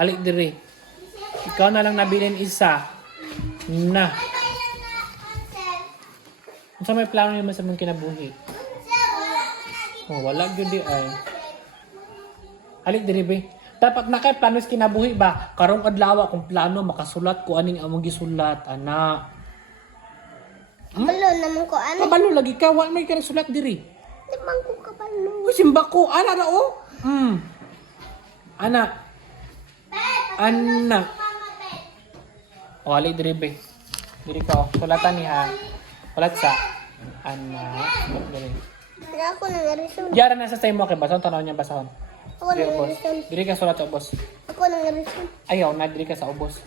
Alik dire. Ikaw na lang nabilin isa. Na. Unsa may plano niyo sa mong kinabuhi? Oh, wala gyud di ay. Alik dire be. Dapat na kay plano sa kinabuhi ba? Karong adlaw kung plano makasulat ko aning among gisulat ana. Kabalo naman ko ano. Kabalo lagi ka, wa may kanang sulat diri. Di man ko kabalo. Uy, simba ko. Ana na oh. Ana. Ana. O, alay diri be. Diri ka oh. Sulatan niya. Sulat sa. Ana. Sulat diri. Pero ako nangarison. Diara na sa time mo kay basahon tanaw niya basahon. Ako Diri ubos. nangarison. Diri ka sulat sa ubos. Ako nangarison. Ayaw na diri ka sa ubos.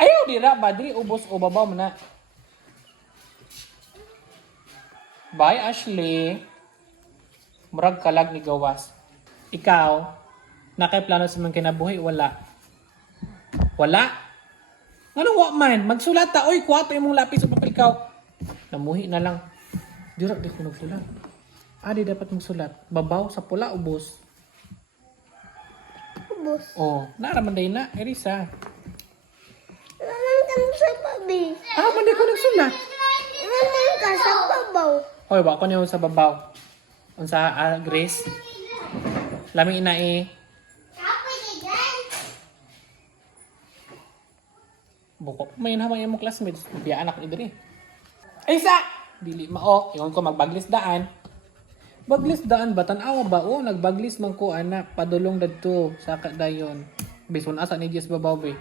Ayaw dira ba diri ubos o babaw mo na. Bye Ashley. Murag kalag ni gawas. Ikaw, nakay plano sa mga kinabuhi wala. Wala? Anong wa man? Magsulat ta oy, kuwato imong lapis sa papel ikaw. Namuhi na lang. Dira di ko nagsulat. Di dapat magsulat. Babaw sa pula ubos. Ubos. Oh, naraman day na, Erisa. Naman ka sa babi. Man di ko nagsulat. Naman ka sa babaw. Hoy, wa ko niyo sa babaw. Unsa Grace? Lami ina eh. Buko. May naman yung classmates. Biya anak ni diri. Ay sa! Dili mao. Ingon ko magbaglis daan. Baglis daan ba? Tanawa ba? O, nagbaglis man ko anak. Padulong dadto. Saka dayon. Bison asa ni Jess babaw be.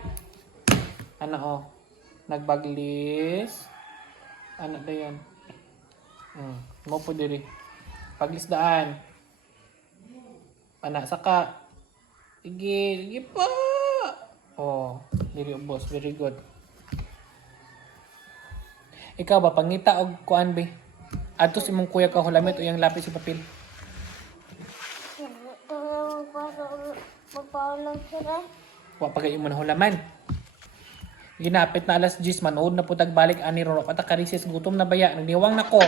Ana o. Nagbaglis. Ana dayon. Mo po diri. Paglis daan. Ana saka. Sige pa. Oh, diri boss, very good. Ikaw ba pangita og kuan be? Adto si imong kuya ka hulamit o yung lapis sa papel. Magpaulang sila. Wa pagay mo na hulaman. Ginapit na alas 10 manood na putag balik ani ro pata karisis gutom na baya nagdiwang nako.